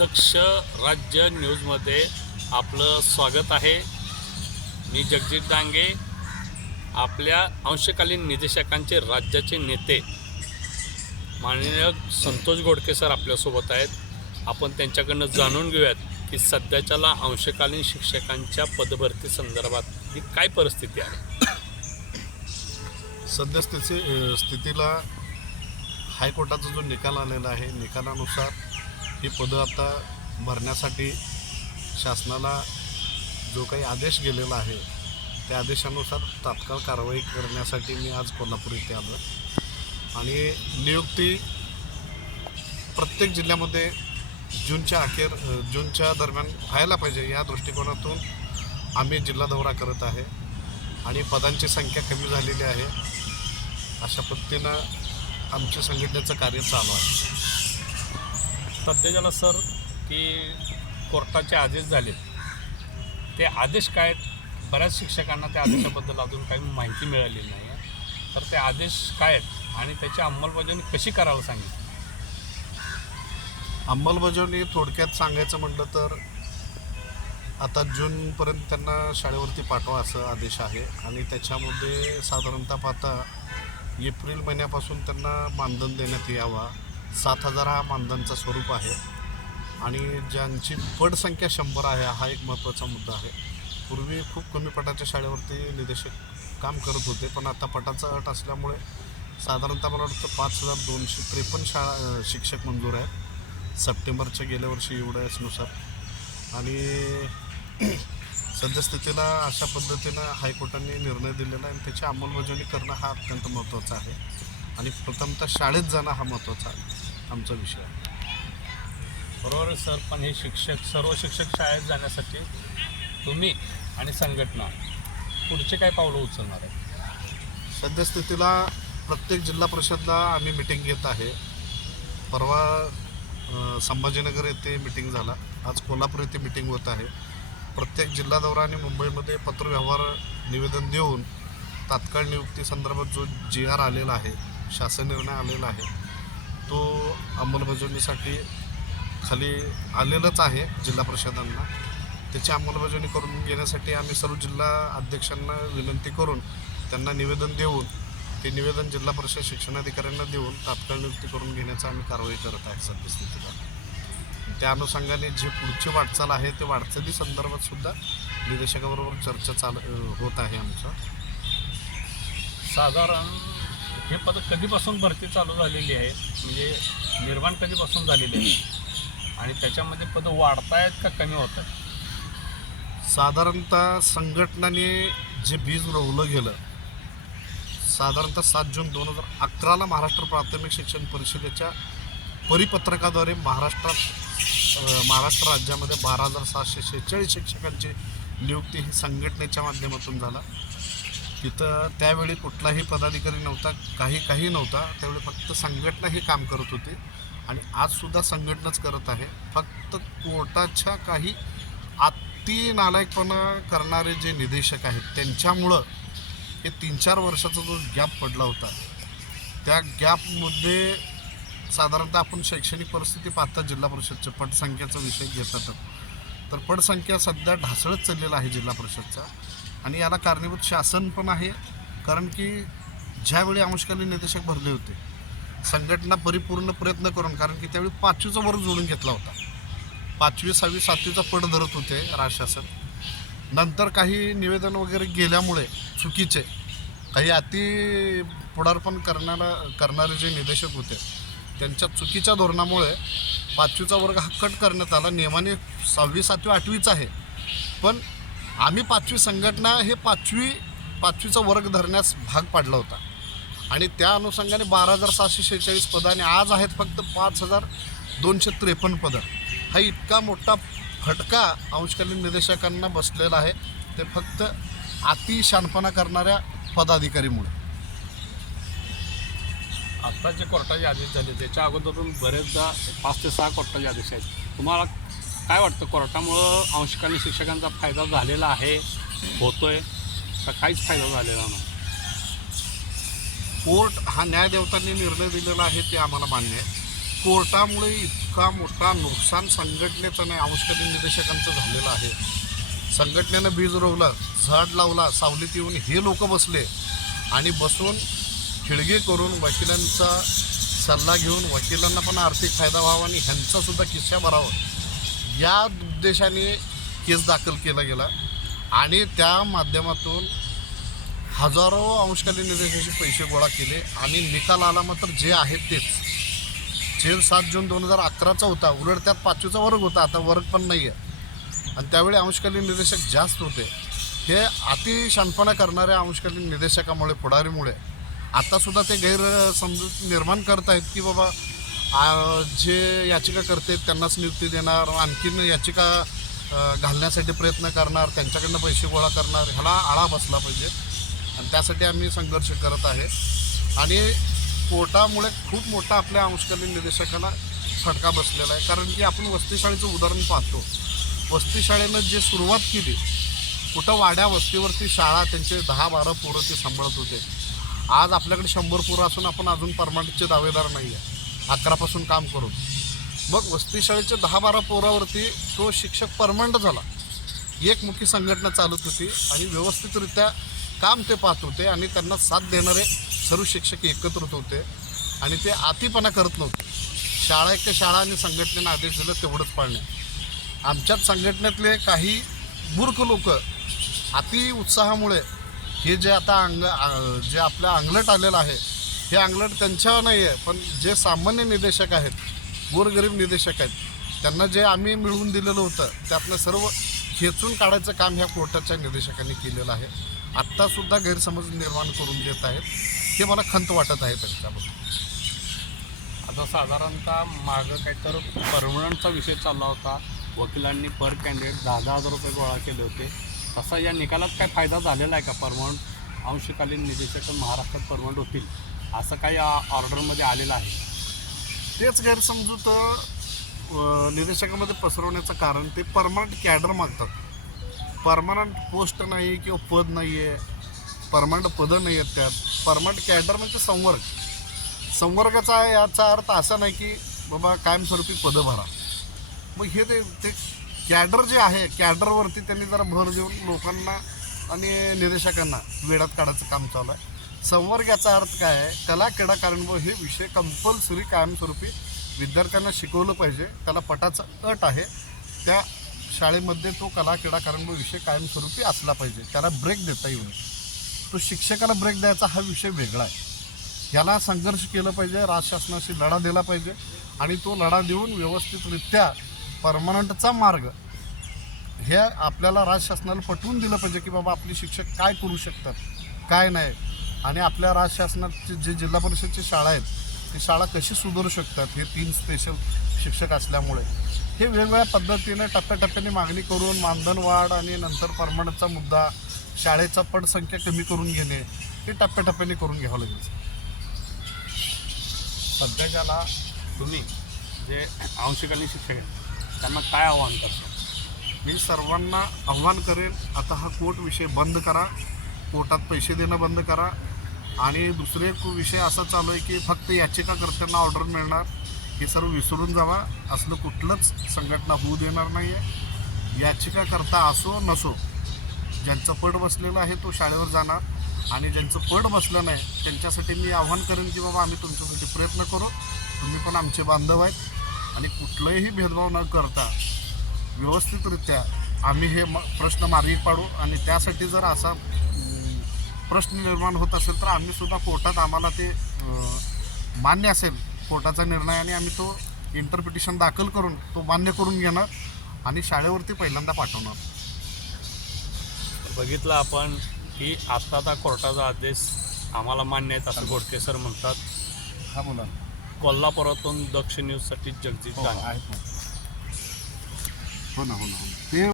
दक्ष राज्य न्यूजमध्ये आपलं स्वागत आहे. मी जगजित डांगे. आपल्या अंशकालीन निदेशकांचे राज्याचे नेते माननीय संतोष गोडके सर आपल्यासोबत आहेत. आपण त्यांच्याकडनं जाणून घेऊयात की सध्याच्याला अंशकालीन शिक्षकांच्या पदभरती संदर्भात ही काय परिस्थिती आहे. स्थितीला हायकोर्टाचा जो निकाल आलेला आहे, निकालानुसार ही पदं आता भरण्यासाठी शासनाला जो काही आदेश गेलेला आहे त्या आदेशानुसार तात्काळ कारवाई करण्यासाठी मी आज कोल्हापूर इथे आलो आणि नियुक्ती प्रत्येक जिल्ह्यामध्ये जूनच्या दरम्यान व्हायला पाहिजे या दृष्टिकोनातून आम्ही जिल्हा दौरा करत आहे आणि पदांची संख्या कमी झालेली आहे. अशा पद्धतीनं आमच्या संघटनेचं कार्य चालू आहे. सध्याच्याला सर की कोर्टाचे आदेश झाले, ते आदेश काय आहेत? बऱ्याच शिक्षकांना त्या आदेशाबद्दल अजून काही माहिती मिळालेली नाही आहे. तर ते आदेश काय आहेत आणि त्याची अंमलबजावणी कशी करावं सांगितलं? अंमलबजावणी थोडक्यात सांगायचं म्हटलं तर आता जूनपर्यंत त्यांना शाळेवरती पाठवा असं आदेश आहे आणि त्याच्यामध्ये साधारणतः पाहता एप्रिल महिन्यापासून त्यांना मानधन देण्यात यावा. 7,000 हा मानधनचा स्वरूप आहे आणि ज्यांची पटसंख्या 100 आहे हा एक महत्त्वाचा मुद्दा आहे. पूर्वी खूप कमी पटाच्या शाळेवरती निदेशक काम करत होते, पण आता पटाचा अट असल्यामुळे साधारणतः मला वाटतं 5,253 शिक्षक मंजूर आहेत सप्टेंबरच्या गेल्या वर्षी एवढ्यानुसार. आणि सद्यस्थितीला अशा पद्धतीनं हायकोर्टाने निर्णय दिलेला आहे आणि त्याची अंमलबजावणी करणं हा अत्यंत महत्त्वाचा आहे आणि प्रथमतः शाळेत जाणं हा महत्त्वाचा आमचा विषय आहे. बरोबर आहे सर, पण हे सर्व शिक्षक शाळेत जाण्यासाठी तुम्ही आणि संघटना पुढचे काय पावलं उचलणार आहे? सद्यस्थितीला प्रत्येक जिल्हा परिषदला आम्ही मिटिंग घेत आहे. परवा संभाजीनगर येथे मिटिंग झाला, आज कोल्हापूर येथे मिटिंग होत आहे. प्रत्येक जिल्हा दौरा आणि मुंबईमध्ये पत्रव्यवहार निवेदन देऊन तात्काळ नियुक्ती संदर्भात जो GR आलेला आहे, शासन निर्णय आलेला आहे, तो अंमलबजावणीसाठी खाली आलेलंच आहे जिल्हा परिषदांना. त्याची अंमलबजावणी करून घेण्यासाठी आम्ही सर्व जिल्हा अध्यक्षांना विनंती करून त्यांना निवेदन देऊन ते निवेदन जिल्हा परिषद शिक्षणाधिकाऱ्यांना देऊन तात्काळ नियुक्ती करून घेण्याचा आम्ही कारवाई करत आहे सद्यस्थितीला. त्या अनुषंगाने जी पुढची वाटचाल आहे ते वाटचाली संदर्भात सुद्धा निदेशकाबरोबर चर्चा होत आहे आमचा. साधारण हे पद कधीपासून भरती चालू झालेली आहे, म्हणजे निर्माण कधीपासून झालेली आहे आणि त्याच्यामध्ये पदं वाढतायत का कमी होत आहेत? साधारणतः संघटनाने जे बीज रोवलं गेलं साधारणतः 7 जून 2011ला महाराष्ट्र प्राथमिक शिक्षण परिषदेच्या परिपत्रकाद्वारे महाराष्ट्र राज्यामध्ये 12,746 शिक्षकांची नियुक्ती ही संघटनेच्या माध्यमातून झाला. तिथं त्यावेळी कुठलाही पदाधिकारी नव्हता, काही नव्हता. त्यावेळी फक्त संघटना ही काम करत होती आणि आजसुद्धा संघटनाच करत आहे. फक्त कोर्टाच्या काही अति नालायकपणा करणारे जे निदेशक आहेत त्यांच्यामुळं हे 3-4 वर्षाचा जो गॅप पडला होता, त्या गॅपमध्ये साधारणतः आपण शैक्षणिक परिस्थिती पाहता जिल्हा परिषदच्या पटसंख्येचा विषय घेतातच, तर पटसंख्या सध्या ढासळत चाललेला आहे जिल्हा परिषदचा आणि याला कारणीभूत शासन पण आहे. कारण की ज्यावेळी अंशकालीन निदेशक भरले होते संघटना परिपूर्ण प्रयत्न करून, कारण की त्यावेळी 5वीचा वर्ग जोडून घेतला होता, 5वी 6वी 7वीचा पट धरत होते राज्यशासन. नंतर काही निवेदन वगैरे गेल्यामुळे चुकीचे काही अति पुढारपण करणारे जे निदेशक होते त्यांच्या चुकीच्या धोरणामुळे 5वीचा वर्ग हा कट करण्यात आला. नियमाने 6वी 7वी 8वीचा आहे, पण आम्ही 5वी संघटना हे 5वीचा वर्ग धरण्यास भाग पाडला होता आणि त्या अनुषंगाने 12,746 पदं आणि आज आहेत फक्त 5,253 पदं. हा इतका मोठा फटका अंशकालीन निदेशकांना बसलेला आहे, ते फक्त अतिशहाणपणा करणाऱ्या पदाधिकारीमुळे. आत्ता जे कोर्टाचे आदेश झाले त्याच्या अगोदरून बरेचदा 5 ते 6 कोर्टाचे आदेश आहेत. तुम्हाला काय वाटतं, कोर्टामुळं अंशकालीन शिक्षकांचा फायदा झालेला आहे, होतोय का काहीच फायदा झालेला नाही? कोर्ट हा न्यायदेवतांनी निर्णय दिलेला आहे ते आम्हाला मान्य आहे. कोर्टामुळे इतका मोठा नुकसान संघटनेचं नाही अंशकालीन निदेशकांचं झालेलं आहे. संघटनेनं बीज रोवलं, झाड लावला, सावलीत येऊन हे लोक बसले आणि बसून खिळगे करून वकिलांचा सल्ला घेऊन वकिलांना पण आर्थिक फायदा व्हावा आणि ह्यांचासुद्धा किस्सा भरावा या उद्देशाने केस दाखल केला गेला आणि त्या माध्यमातून हजारो अंशकालीन निदेशाचे पैसे गोळा केले आणि निकाल आला मात्र जे आहेत तेच. जे 7 जून 2011चा होता, उलट त्यात 5वीचा वर्ग होता, आता वर्ग पण नाही आहे आणि त्यावेळी अंशकालीन निदेशक जास्त होते. हे अतिशहाणपणा करणाऱ्या अंशकालीन निदेशकामुळे पुढारीमुळे आत्तासुद्धा ते गैरसमजूत निर्माण करत आहेत की बाबा जे याचिका करते त्यांनाच नियुक्ती देणार, आणखीन याचिका घालण्यासाठी प्रयत्न करणार, त्यांच्याकडनं पैसे गोळा करणार. ह्याला आळा बसला पाहिजे आणि त्यासाठी आम्ही संघर्ष करत आहे. आणि कोर्टामुळे खूप मोठा आपल्या अंशकालीन निदेशकाला फटका बसलेला आहे. कारण की आपण वस्तीशाळेचं उदाहरण पाहतो. वस्तीशाळेनं जे सुरुवात केली, कुठं वाड्या वस्तीवरती शाळा त्यांचे 10-12 पोरं ते सांभाळत होते. आज आपल्याकडे 100 पोरं असून आपण अजून परमनंटचे दावेदार नाही आहे 11पासून काम करून. मग वस्तीशाळेच्या 10-12 पोरावरती तो शिक्षक परमनंट झाला. एकमुखी संघटना चालत होती आणि व्यवस्थितरित्या काम ते पाहत होते आणि त्यांना साथ देणारे सर्व शिक्षक एकत्रित होते आणि ते अतिपणा करत नव्हते. शाळा एक शाळा आणि संघटनेनं आदेश दिला तेवढंच पाळणे. आमच्याच संघटनेतले काही मूर्ख लोक अति उत्साहामुळे हे जे आता जे आपल्या अंगलट आलेलं आहे हे अंगलट त्यांच्यावर नाही आहे, पण जे सामान्य निदेशक आहेत, गोरगरीब निदेशक आहेत, त्यांना जे आम्ही मिळवून दिलेलं होतं त्यातनं सर्व खेचून काढायचं काम ह्या कोर्टाच्या निदेशकांनी केलेलं आहे. आत्तासुद्धा गैरसमज निर्माण करून देत आहेत. हे मला खंत वाटत आहे त्यांच्याबद्दल. आता साधारणतः मागं काही तर परमनंटचा विषय चालला होता. वकिलांनी पर कॅन्डिडेट 10,000 रुपये गोळा केले होते. तसा या निकालात काय फायदा झालेला आहे का? परमनंट अंशकालीन निदेशक महाराष्ट्रात परमनंट होतील असं काही ऑर्डरमध्ये आलेलं आहे? तेच गैरसमजूत निदेशकामध्ये पसरवण्याचं कारण ते परमनंट कॅडर मागतात. परमनंट पोस्ट नाही किंवा पद नाही आहे, परमनंट पदं नाही आहेत त्यात. परमनंट कॅडर म्हणजे संवर्गाचा याचा अर्थ असा नाही की बाबा कायमस्वरूपी पदं भरा. मग हे ते कॅडर जे आहे कॅडरवरती त्यांनी जरा भर देऊन लोकांना आणि निदेशकांना वेळात काढायचं काम चालू आहे. संवर्गाचा अर्थ काय आहे? कला क्रीडा कार्यान्वयन हे विषय कंपल्सरी कायमस्वरूपी विद्यार्थ्यांना शिकवलं पाहिजे. त्याला पटाचं अट आहे. त्या शाळेमध्ये तो कला क्रीडा कार्यान्वयन विषय कायमस्वरूपी असला पाहिजे. त्याला ब्रेक देता येऊ नये. तो शिक्षकाला ब्रेक द्यायचा हा विषय वेगळा आहे. याला संघर्ष केलं पाहिजे, राज्य शासनाशी लढा दिला पाहिजे आणि तो लढा देऊन व्यवस्थितरित्या परमनंटचा मार्ग हे आपल्याला राज्य शासनाला पटवून दिलं पाहिजे की बाबा आपले शिक्षक काय करू शकतात, काय नाही. आणि आपल्या राज्य शासनाचे जे जिल्हा परिषदची शाळा आहेत ती शाळा कशी सुधारू शकतात. हे 3 स्पेशल शिक्षक असल्यामुळे हे वेगवेगळ्या पद्धतीने टप्प्याटप्प्याने मागणी करून मानधन वाढ आणि नंतर परमनंटचा मुद्दा, शाळेचा पटसंख्या कमी करून घेणे हे टप्प्याटप्प्याने करून घ्यावं लागेल. सध्याच्याला तुम्ही जे अंशकालीन शिक्षक आहेत त्यांना काय आव्हान करता? मी सर्वांना आव्हान करेन, आता हा कोर्ट विषय बंद करा, कोर्टात पैसे देणं बंद करा. आणि दुसरे विषय असा चालू आहे की फक्त याचिकाकर्त्यांना ऑर्डर मिळणार, हे सर्व विसरून जावा. असलं कुठलंच संघटना होऊ देणार नाही आहे. याचिकाकर्ता असो नसो, ज्यांचं पट बसलेलं आहे तो शाळेवर जाणार आणि ज्यांचं पट बसलं नाही त्यांच्यासाठी मी आव्हान करेन की बाबा आम्ही तुमच्यासाठी प्रयत्न करू, तुम्ही पण आमचे बांधव आहेत आणि कुठलाही भेदभाव न करता व्यवस्थितरित्या आम्ही हे प्रश्न मार्गी पाडू. आणि त्यासाठी जर असा प्रश्न निर्माण होत असेल तर आम्हीसुद्धा कोर्टात आम्हाला ते मान्य असेल कोर्टाचा निर्णय आणि आम्ही तो इंटरपिटिशन दाखल करून तो मान्य करून घेणार आणि शाळेवरती पहिल्यांदा पाठवणार. बघितलं आपण की आत्ताचा कोर्टाचा आदेश आम्हाला मान्य आहे असं गोडके सर म्हणतात. हा बोला. कोल्हापुरातून दक्ष न्यूजसाठी जगजित डांगे. हो ना ते